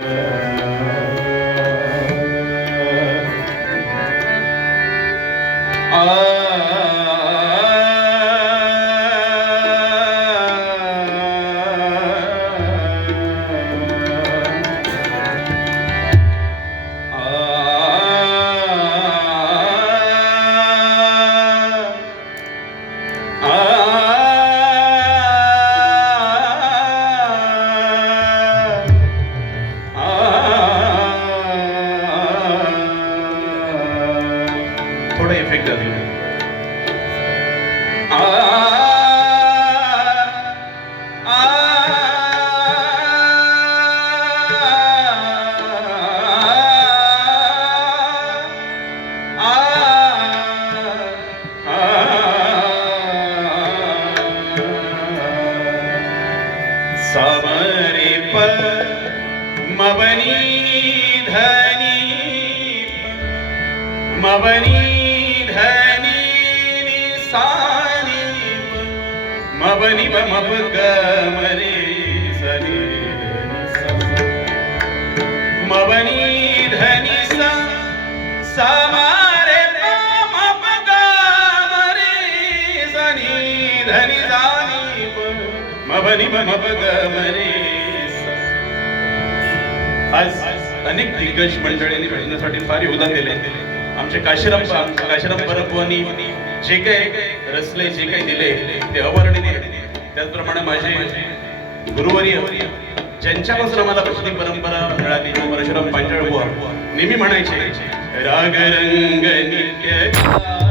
Yeah. मबनी धनी मबनी धनी निसानी मबनी ब मब ग मरे सनी मबनी धनी सा समारे प मब ग मरे सनी धनी जानी मबनी मब ग मरे आज अनेक दिग्गज मंडळींनी भजनासाठी फार योगदान दिले. आमचे काशीराम काशीराम परपवानी जे काही रचले जे काही दिले ते अवर्णनीय. त्याचप्रमाणे माझे गुरुवर्य ज्यांच्यापासून आम्हाला भजनी परंपरा मिळाली परशुराम पांजळ बुवा. नेहमी म्हणायचे राग रंग नित्य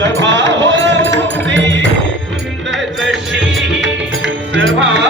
सभा हो जशी सभा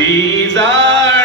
ती जाणावी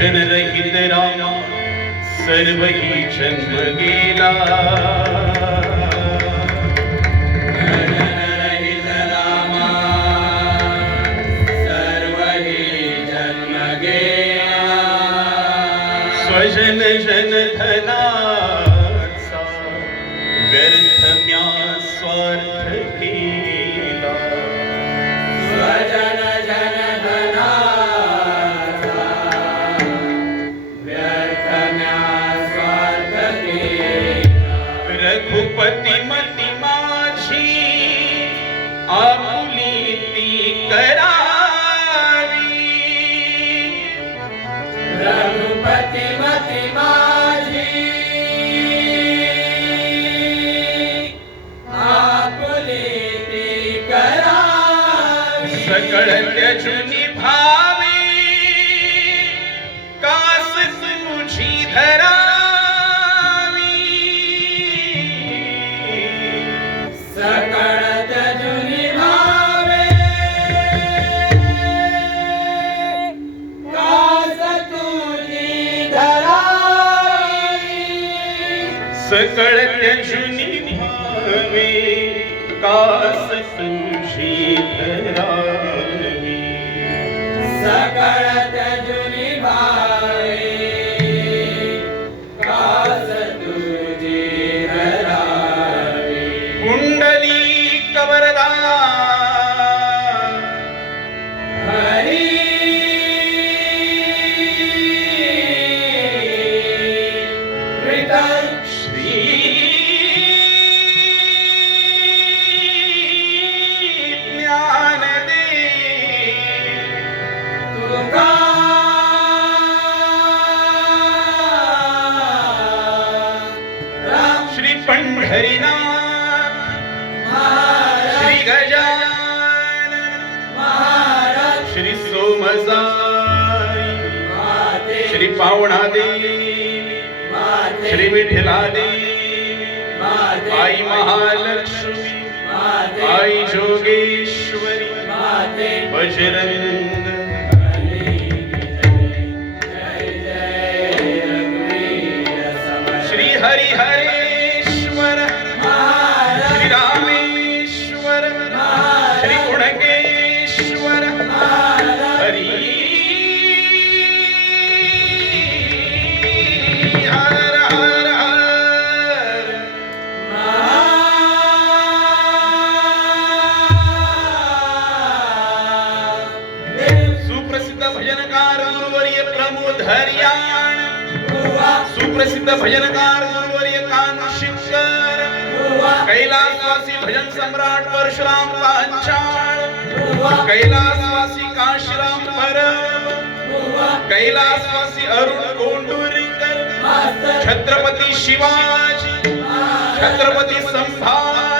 ക്ഷണരഹിതരാം സർവഹീക്ഷന്മീല സ്വജന ജനധ जुनी त्यजुनी भावे कास तुझी धरावी। सकळ तजुनी भावे कास तुझी धरावी। सकळ त्यजुनी भावे कास Zachary. माते. श्री पावणादेवी माते. श्री विठ्ठलादेवी माते. आई महालक्ष्मी. आई जोगेश्वरी. माते. बजरंग. गुरुवर्य प्रमोद हरियाण सुप्रसिद्ध भजनकार गुरुवर्य कानशिकर कैलासवासी भजन सम्राट परशुराम पांचाळ. कैलासवासी काशीराम परब कैलासवासी अरुण कोंडुरीकर छत्रपती शिवाजी. छत्रपती संभाजी.